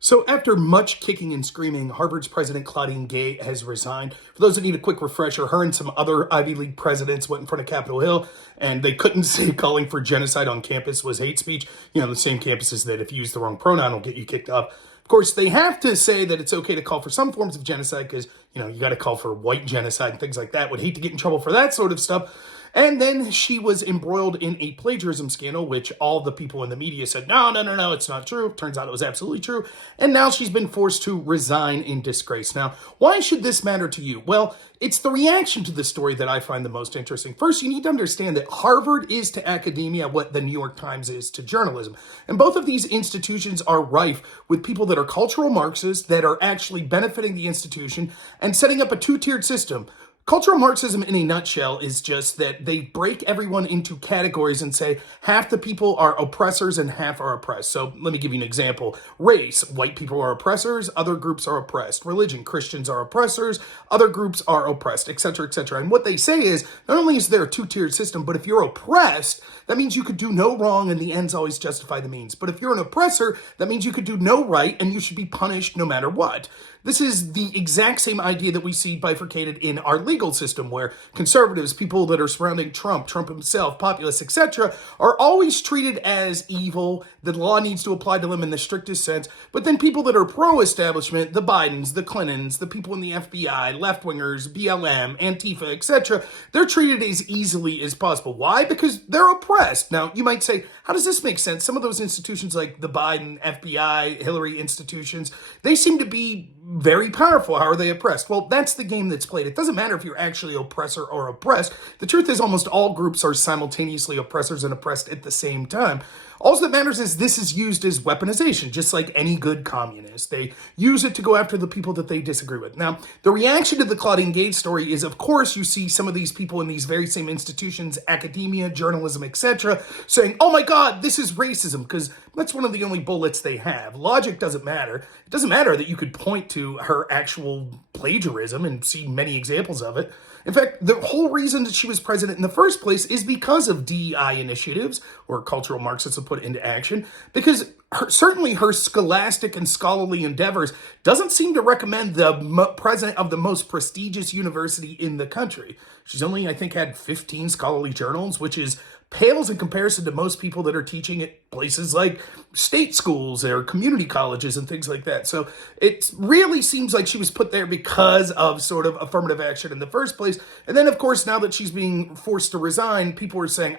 So after much kicking and screaming, Harvard's president Claudine Gay has resigned. For those that need a quick refresher, her and some other Ivy League presidents went in front of Capitol Hill, and they couldn't say calling for genocide on campus was hate speech. You know, the same campuses that if you use the wrong pronoun will get you kicked off. Of course, they have to say that it's okay to call for some forms of genocide because, you know, you got to call for white genocide and things like that. Would hate to get in trouble for that sort of stuff. And then she was embroiled in a plagiarism scandal, which all the people in the media said, no, it's not true. Turns out it was absolutely true. And now she's been forced to resign in disgrace. Now, why should this matter to you? Well, it's the reaction to this story that I find the most interesting. First, you need to understand that Harvard is to academia what the New York Times is to journalism. And both of these institutions are rife with people that are cultural Marxists that are actually benefiting the institution and setting up a two-tiered system. Cultural Marxism in a nutshell is just that they break everyone into categories and say half the people are oppressors and half are oppressed. So let me give you an example. Race, white people are oppressors, other groups are oppressed. Religion, Christians are oppressors, other groups are oppressed, etc., etc. And what they say is not only is there a two-tiered system, but if you're oppressed, that means you could do no wrong and the ends always justify the means. But if you're an oppressor, that means you could do no right and you should be punished no matter what. This is the exact same idea that we see bifurcated in our legal system, where conservatives, people that are surrounding Trump himself, populists, etc., are always treated as evil. The law needs to apply to them in the strictest sense. But then people that are pro-establishment, the Bidens, the Clintons, the people in the FBI, left-wingers, BLM, Antifa, etc., they're treated as easily as possible. Why? Because they're oppressed. Now, you might say, how does this make sense? Some of those institutions like the Biden, FBI, Hillary institutions, they seem to be very powerful. How are they oppressed? Well, that's the game that's played. It doesn't matter if you're actually oppressor or oppressed. The truth is almost all groups are simultaneously oppressors and oppressed at the same time. All that matters is this is used as weaponization, just like any good communist. They use it to go after the people that they disagree with. Now, the reaction to the Claudine Gay story is, of course, you see some of these people in these very same institutions, academia, journalism, etc., saying, oh my God, this is racism, because that's one of the only bullets they have. Logic doesn't matter. It doesn't matter that you could point to her actual plagiarism and see many examples of it. In fact, the whole reason that she was president in the first place is because of DEI initiatives, or cultural Marxists have put into action, because certainly her scholastic and scholarly endeavors doesn't seem to recommend the president of the most prestigious university in the country. She's only, I think, had 15 scholarly journals, which is pales in comparison to most people that are teaching at places like state schools or community colleges and things like that. So it really seems like she was put there because of sort of affirmative action in the first place. And then, of course, now that she's being forced to resign, people are saying,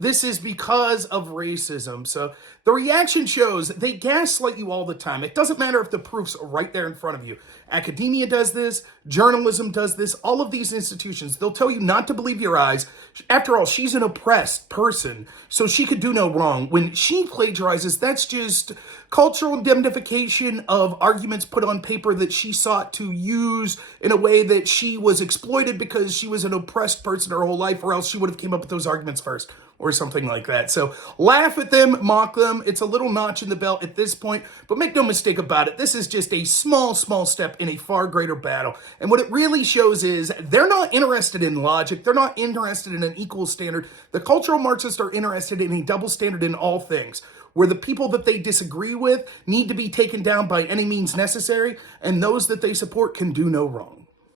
this is because of racism. So the reaction shows they gaslight you all the time. It doesn't matter if the proof's right there in front of you. Academia does this, journalism does this, all of these institutions, they'll tell you not to believe your eyes. After all, she's an oppressed person, so she could do no wrong. When she plagiarizes, that's just cultural indemnification of arguments put on paper that she sought to use in a way that she was exploited because she was an oppressed person her whole life, or else she would have came up with those arguments first, or something like that. So laugh at them, mock them. It's a little notch in the belt at this point, but make no mistake about it. This is just a small step in a far greater battle. And what it really shows is they're not interested in logic. They're not interested in an equal standard. The cultural Marxists are interested in a double standard in all things, where the people that they disagree with need to be taken down by any means necessary, and those that they support can do no wrong.